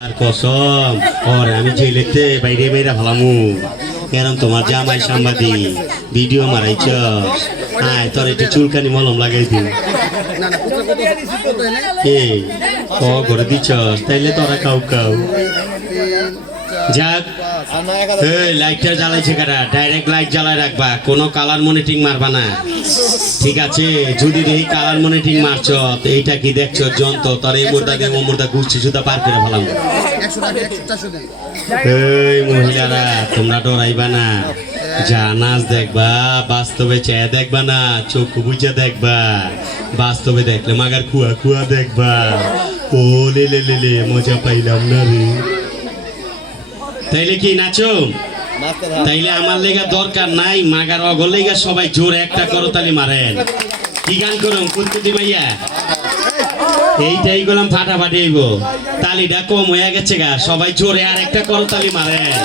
আর কসম ওরে আমি জেলেতে বাইরে বাইরে ভালামু এরম তোমার জামাই সাংবাদিক ভিডিও মারাইছ আয় তোর একটু চুলকানি মলম লাগাই দিন কে ও করে দিচ্ছ তাইলে তোরা খাও খাও যাক লাইটটা জ্বালাইছে কারা ডাইরেক্ট লাইট জ্বালায় রাখবা কোনো কালার মনিটরিং মারবা না ঠিক আছে যদি এই কালার মনিটরিং মারছ এইটা কি দেখছো যন্ত্র তোর এই মোটা দিয়ে ও মোটা ঘুরছি সুতা পার করে ফেলাম এই মহিলারা তোমরা ডরাইবা না যা নাচ দেখবা বাস্তবে চেয়ে দেখবা না চোখ বুঝা দেখবা বাস্তবে দেখলে মাগার কুয়া কুয়া দেখবা ও লে লে লে লে মজা পাইলাম না রে তাইলে কি নাচো তাইলে আমার লেগা দরকার নাই মাগার অগর লেগা সবাই জোরে একটা করতালি মারেন কি গান করুন কুলকুতি মাইয়া এইটাই গেলাম ফাটাফাটি হইব তালিটা কম হয়ে গেছে গা সবাই জোরে আর একটা করতালি মারেন।